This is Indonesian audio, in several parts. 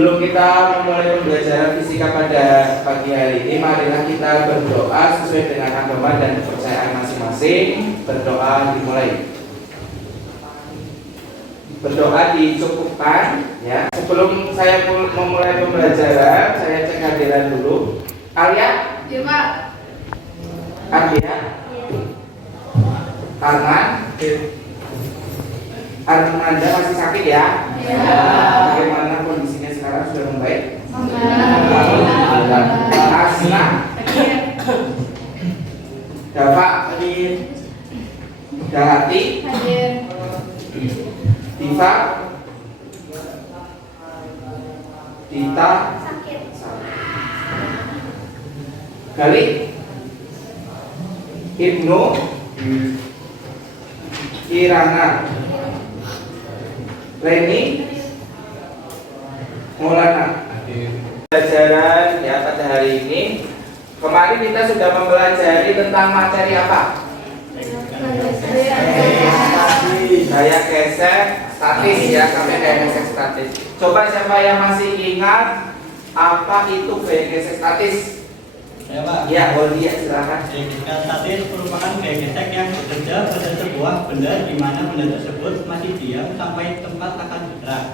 sebelum kita memulai pembelajaran fisika pada pagi hari ini, marilah kita berdoa sesuai dengan agama dan kepercayaan masing-masing. Berdoa dimulai. Berdoa dicukupkan, ya. Sebelum saya memulai pembelajaran, saya cek hadiran dulu. Kalian? Ya, Pak. Kalian? Arman? Armanda masih sakit ya? Ya. Bagaimana kondisinya sekarang, sudah membaik? Alhamdulillah. Asna? Dapat hadir. Dahati? Hadir. Diva? Dita? Sakit. Gali? Ibnu? Kirana? Reni? Maulana? Pelajaran ya pada hari ini. Kemarin kita sudah mempelajari tentang materi apa? Daya gesek statis ya, sampai daya gesek statis. Coba siapa yang masih ingat apa itu gaya gesek statis? Ya, Pak. Ya, Goldia, silakan. Gaya gesek statis merupakan gaya gesek yang bekerja pada sebuah benda di mana benda tersebut masih diam sampai tempat akan bergerak.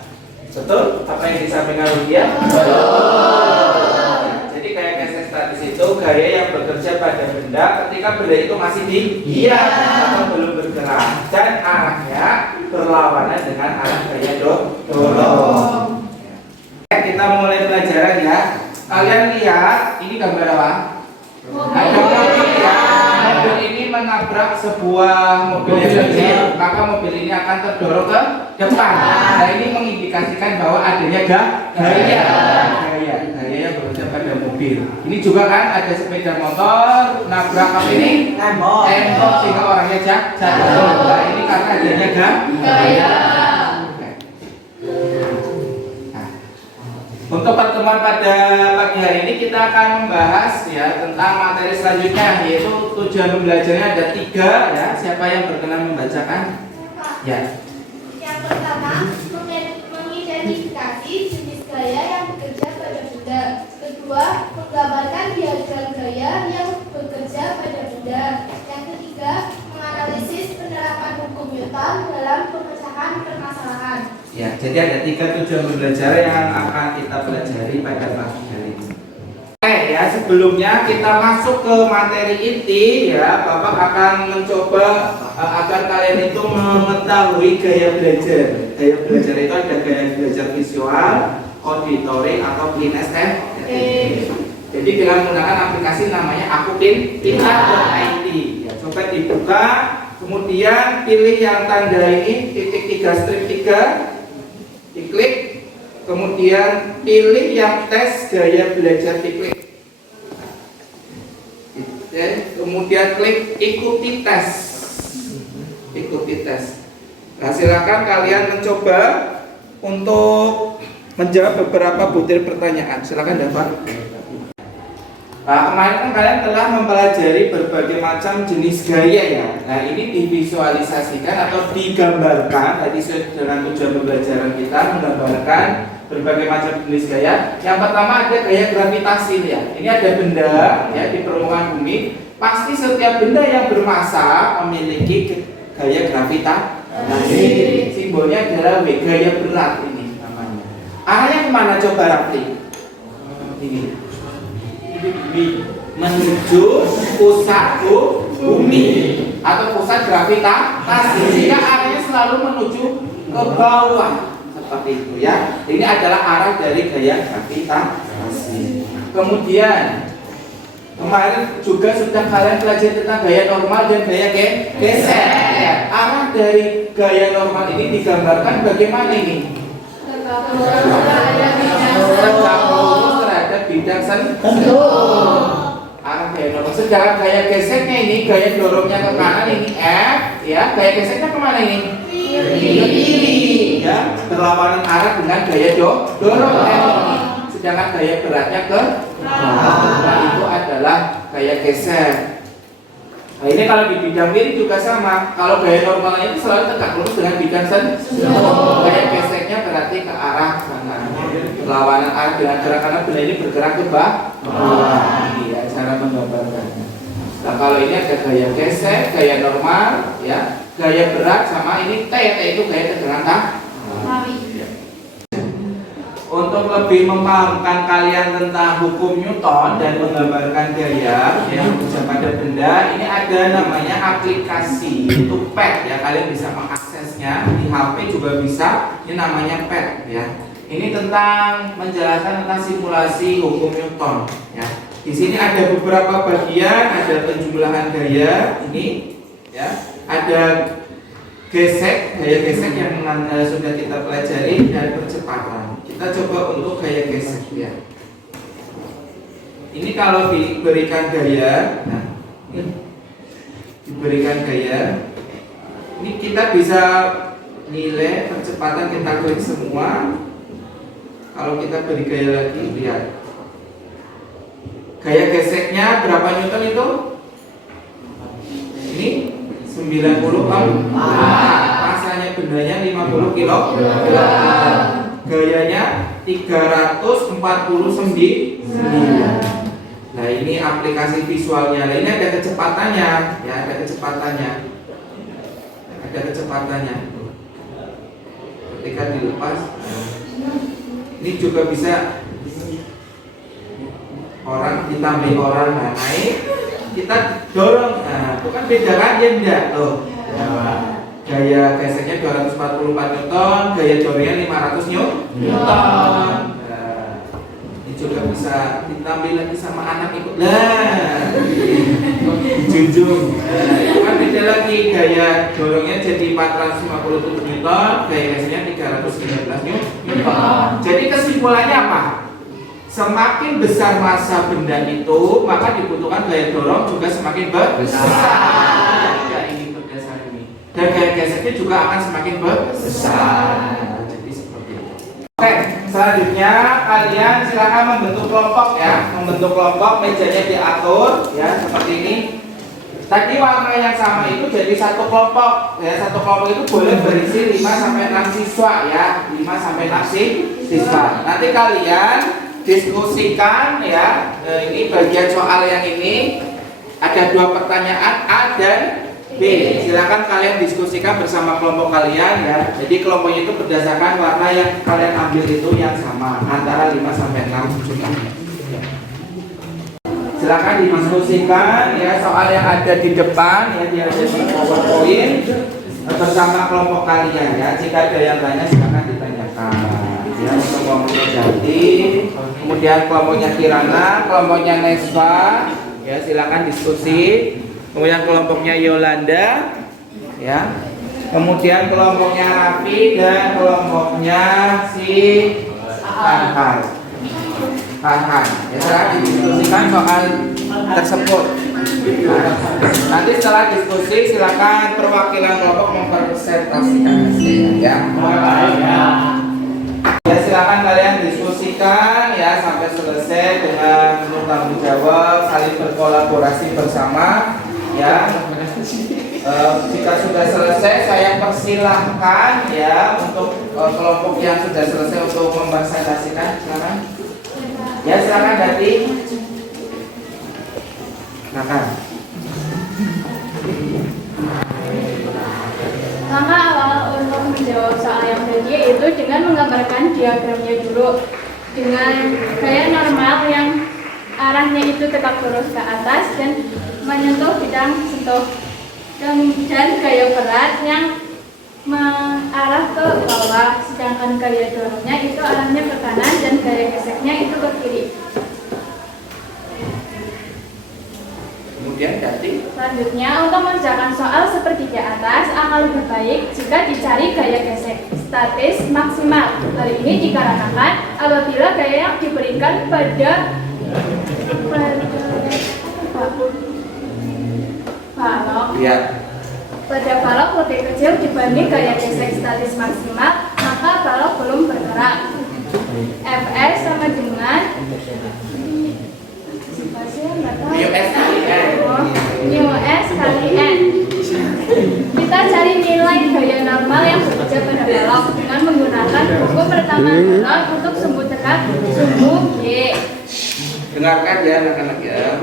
Betul? Apa yang disampaikan Goldia? Jadi gaya gesek statis itu gaya yang bekerja pada benda ketika benda itu masih diam atau belum bergerak, dan arahnya berlawanan dengan arah gaya dorong. Kita mulai pelajaran ya. Kalian lihat ini gambar apa? Ada mobil ya. Mobil ini menabrak sebuah mobil yang kecil, maka mobil ini akan terdorong ke depan. Nah, ini mengindikasikan bahwa adanya gaya yang bekerja pada mobil. Ini juga kan ada sepeda motor nabrak apa ini? Tembok sehingga orangnya jatuh. Nah, ini karena adanya gaya. Untuk pertemuan pada pagi hari ini kita akan membahas ya tentang materi selanjutnya, yaitu tujuan pembelajarannya ada 3 ya. Siapa yang berkenan membacakan? Ya. Yang pertama, mengidentifikasi jenis gaya yang bekerja pada benda. Kedua, menggambarkan diagram gaya yang bekerja pada benda. Yang ketiga, menganalisis penerapan hukum Newton dalam pemecahan permasalahan. Ya, jadi ada 3 tujuan pembelajaran yang akan kita pelajari pada pagi hari ini. Oke ya, sebelumnya kita masuk ke materi inti ya, Bapak akan mencoba agar kalian itu mengetahui gaya belajar. Gaya belajar itu ada gaya belajar visual, auditory, atau kinestetik. Jadi dengan menggunakan aplikasi namanya Aku.Pintar.id. Ya, coba dibuka, kemudian pilih yang tanda ini titik 3 strip 3. Diklik, kemudian pilih yang tes gaya belajar, diklik. Kemudian klik ikuti tes. Nah, silakan kalian mencoba untuk menjawab beberapa butir pertanyaan. Silakan dapat. Nah, kemarin kan kalian telah mempelajari berbagai macam jenis gaya ya. Nah, ini divisualisasikan atau digambarkan. Tadi dengan tujuan pembelajaran kita menggambarkan berbagai macam jenis gaya. Yang pertama ada gaya gravitasi ya. Ini ada benda ya di permukaan bumi. Pasti setiap benda yang bermassa memiliki gaya gravitasi. Simbolnya adalah W, gaya berat ini namanya. Arahnya kemana coba Rafli? Ini. Menuju pusat bumi atau pusat gravitasi, sehingga arahnya selalu menuju ke bawah seperti itu ya. Ini adalah arah dari gaya gravitasi. Kemudian kemarin juga sudah kalian pelajari tentang gaya normal dan gaya geser ya. Arah dari gaya normal ini digambarkan bagaimana ini? Tegak lurus terhadap bidang sentuh. Arah gaya normal. Sedangkan gaya geseknya ini, gaya dorongnya ke kanan ini F ya. Gaya geseknya kemana ini? Kiri ya. Berlawanan arah dengan gaya dorong F ini. Sedangkan gaya beratnya ke bawah. Itu adalah gaya geser. Nah, ini kalau di bidang miring juga sama. Kalau gaya normalnya itu selalu tegak lurus dengan bidang sentuh. Gaya geseknya berarti ke arah kanan. berlawanan arah dengan gerak karena benda ini bergerak ke bawah. Iya, cara menggambarkannya. Nah, kalau ini ada gaya gesek, gaya normal, ya, gaya berat sama ini T itu gaya tegangan Rawi. Untuk lebih memahamkan kalian tentang hukum Newton dan menggambarkan gaya yang bekerja pada benda, ini ada namanya aplikasi untuk pad ya, kalian bisa mengaksesnya di HP juga bisa. Ini namanya pad ya. Ini tentang menjelaskan tentang simulasi hukum Newton ya. Di sini ada beberapa bagian, ada penjumlahan gaya ini ya, ada gesek, gaya gesek yang sudah kita pelajari dan percepatan. Kita coba untuk gaya gesek ya. Ini kalau diberikan gaya, nah, ini diberikan gaya, ini kita bisa nilai percepatan, kita klik semua. Kalau kita beri gaya lagi, lihat gaya geseknya berapa newton itu? Ini 90 ton. Masanya bendanya 50 kilo. Gayanya 349. Nah, ini aplikasi visualnya. Nah, ini ada kecepatannya, ya, ada kecepatannya. Ada kecepatannya. Ketika dilepas, ini juga bisa orang ditambah orang, nah, naik, kita dorong, nah itu kan beda kan ya, enggak tuh. Gaya geseknya 244 Newton, gaya dorongnya 500 Newton. Nah, ini juga bisa ditambah lagi sama anak ikut lah, junjung. Nah, itu kan beda lagi, gaya dorongnya jadi 457 Newton, gaya geseknya 313 Newton. Jadi kesimpulannya apa? Semakin besar massa benda itu, maka dibutuhkan gaya dorong juga semakin besar. Ya, ini berdasar ini. Dan gaya geseknya juga akan semakin besar. Jadi seperti itu. Oke, selanjutnya kalian silakan membentuk kelompok ya. Membentuk kelompok, mejanya diatur ya seperti ini. Tadi warna yang sama itu jadi satu kelompok ya. Satu kelompok itu boleh berisi 5 sampai 6 siswa ya. 5 sampai 6 siswa. Nanti kalian diskusikan ya, ini bagian soal yang ini ada 2 pertanyaan A dan B. Silakan kalian diskusikan bersama kelompok kalian ya. Jadi kelompoknya itu berdasarkan warna yang kalian ambil itu yang sama antara 5 sampai 6 juga. Silakan didiskusikan ya soal yang ada di depan ya, dia ada di PowerPoint bersama kelompok kalian ya. Jika ada yang tanya silakan ditanyakan. Ya, untuk kelompoknya Jati, kemudian kelompoknya Kirana, kelompoknya Neswa, ya silakan diskusi. Kemudian kelompoknya Yolanda, ya. Kemudian kelompoknya Rafi dan kelompoknya si Farhan. Ya, silakan didiskusikan soal tersebut. Nah, nanti setelah diskusi silakan perwakilan kelompok mempresentasikan hasilnya ya. Ya, silakan kalian diskusikan ya sampai selesai dengan penuh tanggung jawab, saling berkolaborasi bersama ya. Jika sudah selesai saya persilahkan ya untuk kelompok yang sudah selesai untuk mempresentasikan. Silakan. Ya, silakan Dati. Silakan. Langkah awal untuk menjawab soal yang tadi yaitu dengan menggambarkan diagramnya dulu dengan gaya normal yang arahnya itu tegak lurus ke atas dan menyentuh bidang sentuh, dan gaya berat yang mengarah ke bawah, sedangkan gaya dorongnya itu arahnya ke kanan dan gaya geseknya itu ke kiri. Kemudian Dati. Selanjutnya, untuk mengerjakan soal seperti di atas akan lebih baik jika dicari gaya gesek statis maksimal. Hal ini dikarenakan apabila gaya yang diberikan pada balok lebih kecil dibanding gaya gesek statis maksimal, maka balok belum bergerak. Fs sama dengan Mu S kali N. Kita cari nilai gaya normal yang bekerja pada balok dengan menggunakan buku pertama balok untuk sumbu tekanan dekat suhu G. Dengarkan ya anak-anak ya.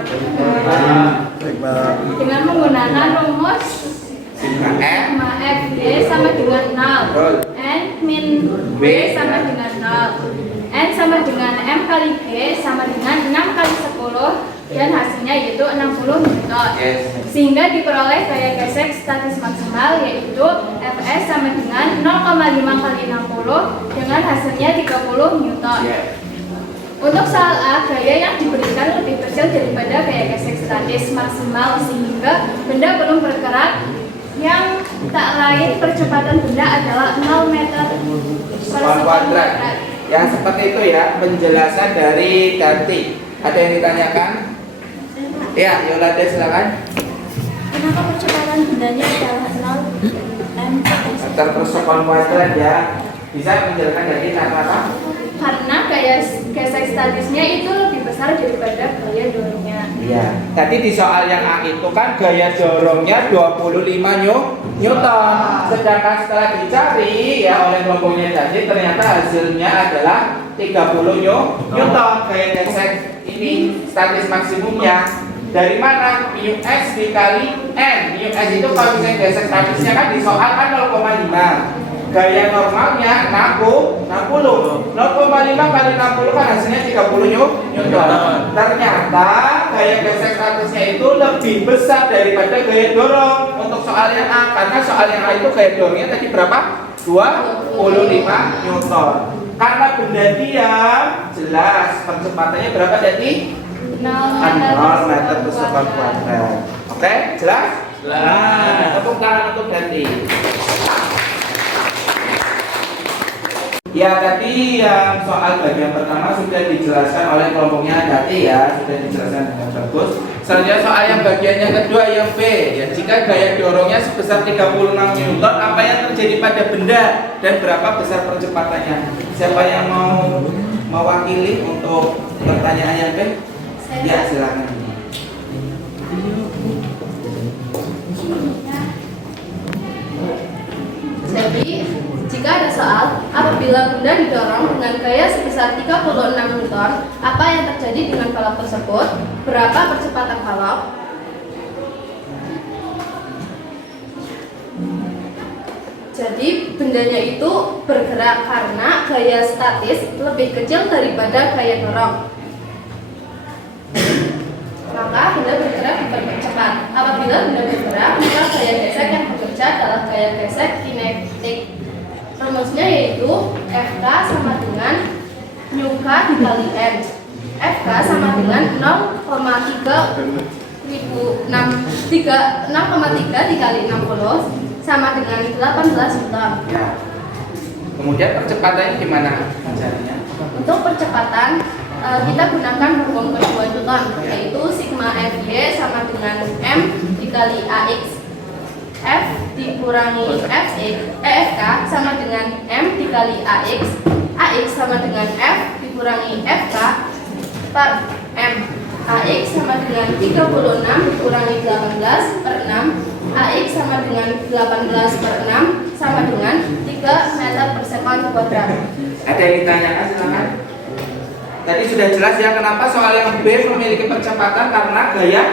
Dengan menggunakan rumus Sigma F sigma F G sama dengan 0, N min B sama dengan 0, N sama dengan M kali G sama dengan 6 kali 10 dan hasilnya yaitu 60 Newton. yes. Sehingga diperoleh gaya gesek statis maksimal yaitu Fs sama dengan 0,5 kali 60 dengan hasilnya 30 Newton. Yeah. Untuk soal A, gaya yang diberikan lebih kecil daripada gaya gesek statis maksimal sehingga benda belum bergerak, yang tak lain percepatan benda adalah 0 meter per sekon kuadrat. Yang seperti itu ya penjelasan dari Ganti. Ada yang ditanyakan? Ya, Yolanda silakan. Kenapa percepatan bendanya adalah 0 Meter per sekon kuadrat ya. Bisa menjelaskan dari karena apa? Karena gaya gesek statisnya itu lebih besar daripada gaya dorongnya. Iya. Tadi di soal yang A itu kan gaya dorongnya 25 Newton. Sedangkan setelah dicari ya oleh kelompoknya tadi ternyata hasilnya adalah 30 Newton gaya gesek ini statis maksimumnya. Dari mana? Mu x dikali n. Mu x itu kalau misalnya gesek statisnya kan di soal kan 0,5. Gaya normalnya 60 0,5 kali 60 kan hasilnya 30 Newton. Ternyata gaya gesek statisnya itu lebih besar daripada gaya dorong untuk soal yang A, karena soal yang A itu gaya dorongnya tadi berapa? 25 Newton. Karena benda diam, jelas percepatannya berapa tadi? 0 meter per sekon kuadrat. Oke, jelas? Jelas. Tepuk tangan untuk Ganti. Ya, tadi yang soal bagian pertama sudah dijelaskan oleh kelompoknya Dati ya, sudah dijelaskan dengan bagus. Selanjutnya soal yang bagian yang kedua yang B ya, jika gaya dorongnya sebesar 36 Newton, apa yang terjadi pada benda dan berapa besar percepatannya? Siapa yang mau mewakili untuk pertanyaan yang B? Ya, silakan. Jadi, jika ada soal, apabila benda didorong dengan gaya sebesar 36 Newton, apa yang terjadi dengan balok tersebut? Berapa percepatan balok? Jadi, bendanya itu bergerak karena gaya statis lebih kecil daripada gaya dorong. Maka benda bergerak dipercepat. Apabila benda bergerak, maka gaya gesek yang bekerja adalah gaya gesek kinetik. Rumusnya yaitu Fk sama dengan μk dikali n. Fk sama dengan 0,3 dikali 60 sama dengan 18 Newton. Ya. Kemudian percepatannya gimana caranya? Untuk percepatan kita gunakan hukum kedua Newton, yaitu sigma Fg sama dengan m dikali ax. F dikurangi Fk sama dengan m dikali ax. Ax sama dengan F dikurangi Fk per m. Ax sama dengan 36 dikurangi 18 per 6. Ax sama dengan 18 per 6 sama dengan 3 meter per sekon kuadrat. Ada yang ditanyakan silakan. Tadi sudah jelas ya kenapa soal yang B memiliki percepatan karena gaya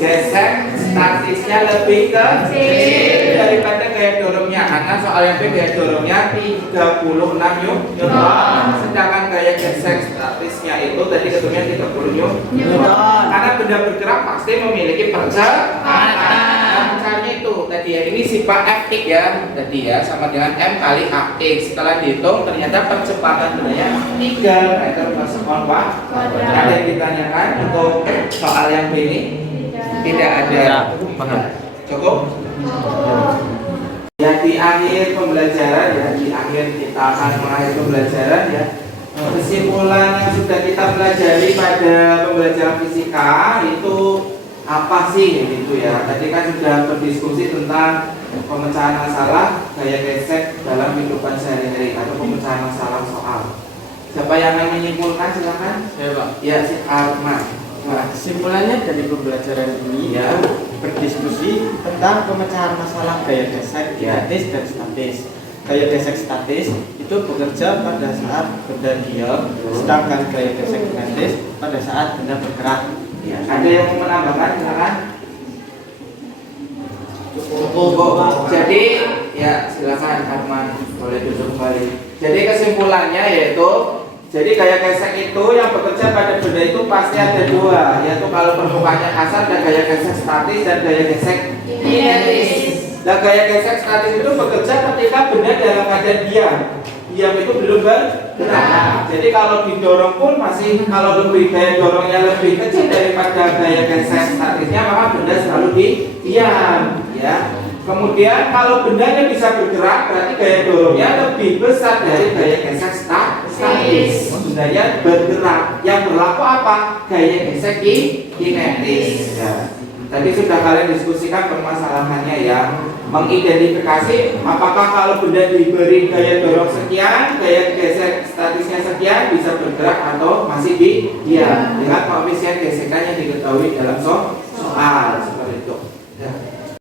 gesek statisnya lebih kecil daripada gaya dorongnya, karena soal yang B gaya dorongnya 36 Newton, sedangkan gaya gesek statisnya itu tadi ketemunya 30 Newton. Karena benda bergerak pasti memiliki percepatan. Caranya itu tadi ya, ini sifat Fx ya tadi ya sama dengan M kali Ax. Setelah dihitung ternyata percepatan bendanya 3 meter per sekon kuadrat. Ada yang ditanyakan untuk soal yang B ini? Tidak ada. Cukup? Ya, di akhir pembelajaran ya, di akhir kita akan mengakhiri pembelajaran ya. Kesimpulan yang sudah kita pelajari pada pembelajaran fisika itu apa sih gitu ya. Tadi kan sudah berdiskusi tentang pemecahan masalah gaya gesek dalam kehidupan sehari-hari atau pemecahan masalah soal. Siapa yang ingin menyimpulkan silakan? Ya Pak. Ya, si Arman. Nah, kesimpulannya dari pembelajaran ini Ya. berdiskusi tentang pemecahan masalah gaya gesek Ya. kinetis dan statis. Gaya gesek statis itu itu bekerja pada saat benda diam, sedangkan gaya gesek kinetis pada saat benda bergerak. Ya, ada yang mau menambahkan? Silakan. Jadi ya silakan Arman, boleh duduk kembali. Jadi kesimpulannya yaitu, jadi gaya gesek itu yang bekerja pada benda itu pasti ada dua, yaitu kalau permukaannya kasar ada gaya gesek statis dan gaya gesek kinetis. Nah, gaya gesek statis itu bekerja ketika benda dalam keadaan diam. Diam itu belum bergerak. Jadi kalau didorong pun masih, kalau lebih gaya dorongnya lebih kecil daripada gaya gesek statisnya, maka benda selalu diam. Ya. Kemudian kalau bendanya bisa bergerak, berarti gaya dorongnya lebih besar dari gaya gesek statis. Bendanya bergerak. Yang berlaku apa? Gaya gesek kinetis. Ya. Tadi sudah kalian diskusikan permasalahannya ya. Mengidentifikasi apakah kalau benda diberi gaya dorong sekian, gaya gesek statisnya sekian, bisa bergerak atau masih diam dengan koefisien gesekan yang diketahui dalam soal seperti itu. Ya.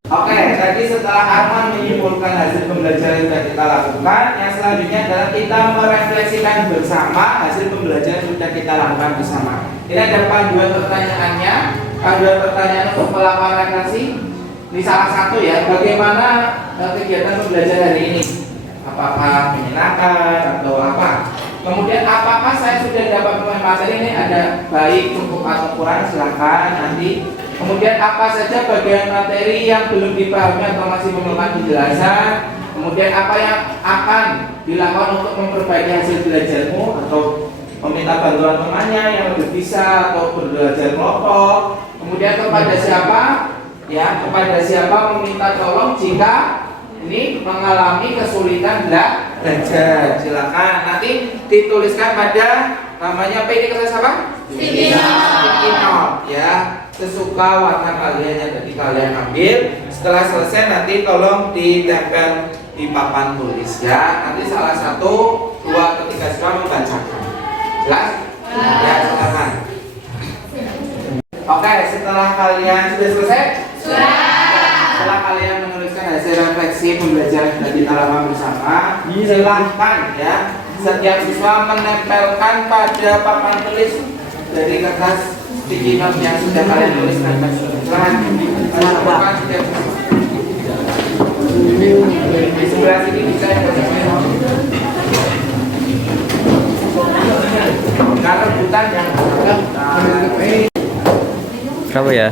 Oke, tadi setelah Arman menyimpulkan hasil pembelajaran yang sudah kita lakukan, yang selanjutnya adalah kita merefleksikan bersama hasil pembelajaran yang sudah kita lakukan bersama. Ini ada panduan pertanyaannya. Panduan pertanyaan untuk melakukan refleksi. Ini salah satu ya, bagaimana kegiatan pembelajaran hari ini? Apakah menyenangkan atau apa? Kemudian apakah saya sudah dapat memahami materi ini? Ada baik, cukup atau kurang, silahkan nanti. Kemudian apa saja bagian materi yang belum dipahami atau masih memerlukan penjelasan? Kemudian apa yang akan dilakukan untuk memperbaiki hasil belajarmu atau meminta bantuan temannya yang lebih bisa atau belajar kelompok? Kemudian kepada siapa? Ya, kepada siapa meminta tolong jika ini mengalami kesulitan belajar. Silakan nanti dituliskan pada namanya ini kelas apa? Sticky note ya. Sesuka warna kalian yang tadi kalian ambil. Setelah selesai nanti tolong ditempel di papan tulis ya. Nanti salah satu, dua, ketiga siswa membacakan. Jelas? Ya, silakan. Oke, setelah kalian sudah selesai? Sudah. Setelah kalian menuliskan hasil refleksi pembelajaran yang kita lakukan bersama, silahkan ya setiap siswa menempelkan pada papan tulis dari kertas sticky note yang sudah kalian tuliskan. Silahkan lakukan setiap siswa. Di sebelah sini bisa yang kalau rebutan yang Kenapa ya?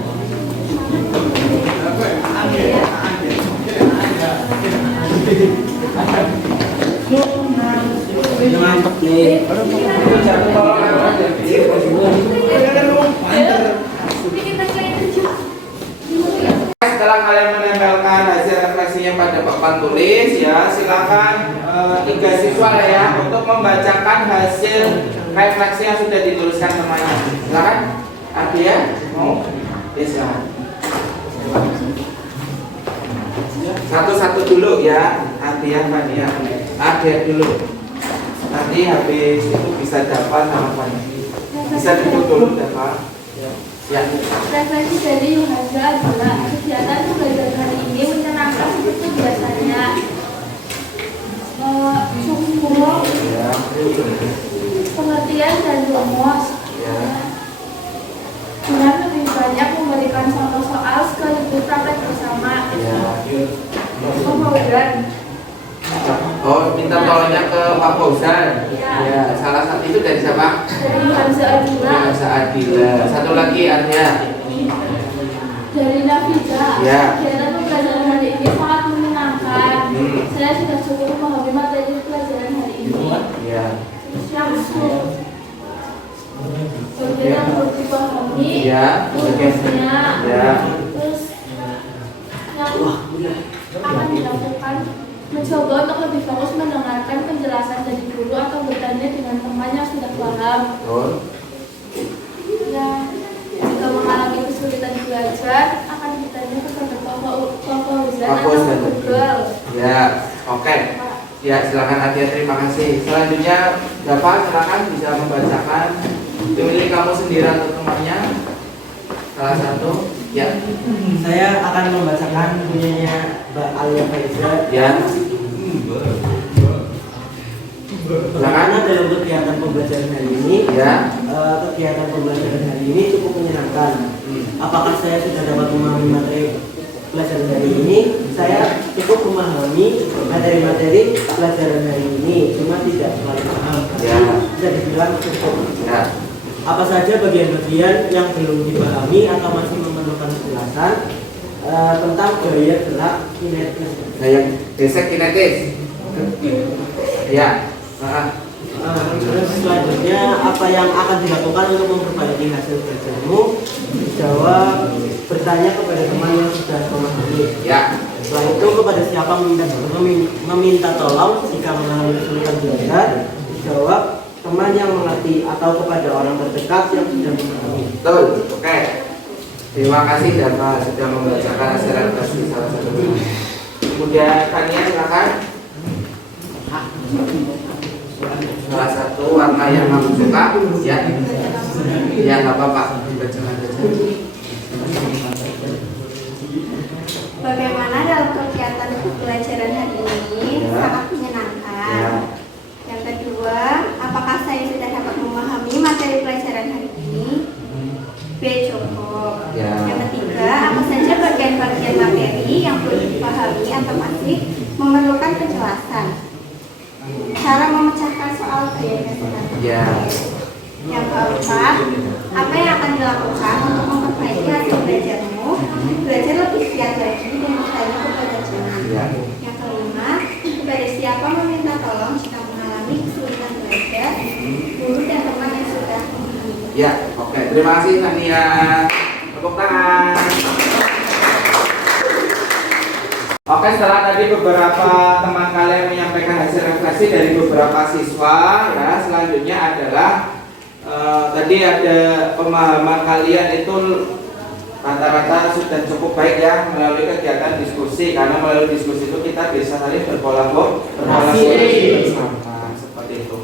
Mantap nih. Setelah kalian menempelkan hasil refleksinya pada papan tulis ya, silakan 3 siswa ya untuk membacakan hasil refleksi yang sudah dituliskan temannya. Silakan. Adia mau? Silakan. Satu-satu dulu ya. Adia, Fania. Adia dulu. Nanti habis itu bisa dapat harapannya. Bisa duduk dulu dapat. Ya. Refleksi dari Yohanes adalah kegiatan pembelajaran hari ini menyenangkan seperti biasanya. Cukup Ya. pengertian dan rumus. Ya. Dengan lebih banyak memberikan contoh soal sekaligus praktek bersama. Ya. Kemudian Oh, minta tolongnya ke Pak Fauzan. Ya, salah satu itu dari siapa? dari Yohanes Adila, Adila. Satu lagi Arya. dari Nafida. Ya. Kegiatan pembelajaran hari ini sangat menyenangkan. Hmm. Saya sudah cukup memahami materi pelajaran hari ini. Ya. Syamsul. Bagian yang perlu dipahami. Ya. Rumusnya. Ya. Terus yang akan dilakukan mencoba untuk lebih fokus mendengarkan penjelasan dari guru atau bertanya dengan teman yang sudah paham. Betul. Ya, jika mengalami kesulitan belajar akan bertanya kepada Pak Fauzan atau Google. Ya. Oke. Ya, silakan Adia, terima kasih. Selanjutnya, Bapak silakan bisa membacakan milik kamu sendiri atau temannya. Salah satu. Ya. Saya akan membacakan punyanya Mbak Alia Faiza. Ya. Karena dalam kegiatan pembelajaran hari ini, Ya. kegiatan pembelajaran hari ini cukup menyenangkan. Apakah saya sudah dapat memahami materi pelajaran hari ini? Saya cukup memahami materi-materi pelajaran hari ini, cuma tidak selalu paham. Ya. Bisa dibilang cukup. Ya. Apa saja bagian-bagian yang belum dipahami atau masih memerlukan penjelasan tentang gaya gerak kinetis. Gaya gesek kinetis. Ya. Terus selanjutnya apa yang akan dilakukan untuk memperbaiki hasil belajarmu? Jawab, bertanya kepada teman yang sudah memahami. Ya. Setelah itu kepada siapa meminta tolong jika mengalami kesulitan belajar? Jawab, teman yang mengerti atau kepada orang terdekat yang sudah memahami. Betul. Oke. Terima kasih Dava sudah membacakan hasil refleksi salah satu. Kemudian Tania silakan. Salah satu warna yang kamu suka, ya. Ya, nggak apa-apa. Bacakan aja. Bagaimana dalam kegiatan pembelajaran hari ini? Ya. Sangat menyenangkan. Ya. Yang kedua, apakah saya sudah dapat memahami materi pelajaran hari ini? B. Cukup. Ya. Yang ketiga, apa saja bagian-bagian materi yang perlu dipahami atau masih memerlukan penjelasan? Cara memecahkan soal gaya dasar. Ya. Yang keempat, apa yang akan dilakukan untuk memperbaiki hasil belajarmu? Belajar lebih giat lagi dan bertanya kepada teman. Ya. Yang kelima, kepada siapa meminta tolong jika mengalami kesulitan belajar? Guru dan teman yang sudah memahami. Ya, oke. Terima kasih Tania. Tepuk tangan. Oke, setelah tadi beberapa teman kalian menyampaikan hasil refleksi dari beberapa siswa, ya, selanjutnya adalah tadi ada pemahaman kalian itu rata-rata sudah cukup baik ya melalui kegiatan diskusi, karena melalui diskusi itu kita bisa saling berkolaborasi bersama seperti itu.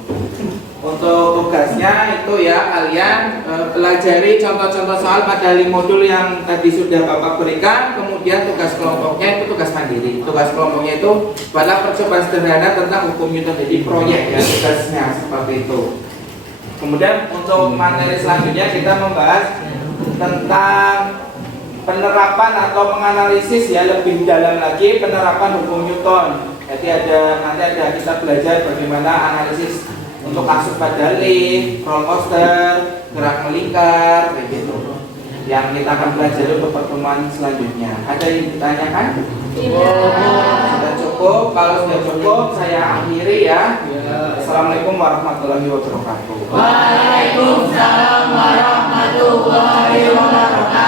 Untuk tugasnya itu ya kalian pelajari contoh-contoh soal pada 5 modul yang tadi sudah Bapak berikan. Kemudian tugas kelompoknya itu tugas mandiri. Tugas kelompoknya itu pada percobaan sederhana tentang hukum Newton, jadi proyek ya tugasnya seperti itu. Kemudian untuk materi selanjutnya kita membahas tentang penerapan atau menganalisis ya lebih dalam lagi penerapan hukum Newton. Jadi nanti ada kita belajar bagaimana analisis untuk kasus pada lift, roller coaster, gerak melingkar, kayak gitu. Yang kita akan pelajari untuk pertemuan selanjutnya. Ada yang ditanyakan? Sudah cukup. Kalau sudah cukup, saya akhiri ya. Assalamualaikum warahmatullahi wabarakatuh. Waalaikumsalam warahmatullahi wabarakatuh.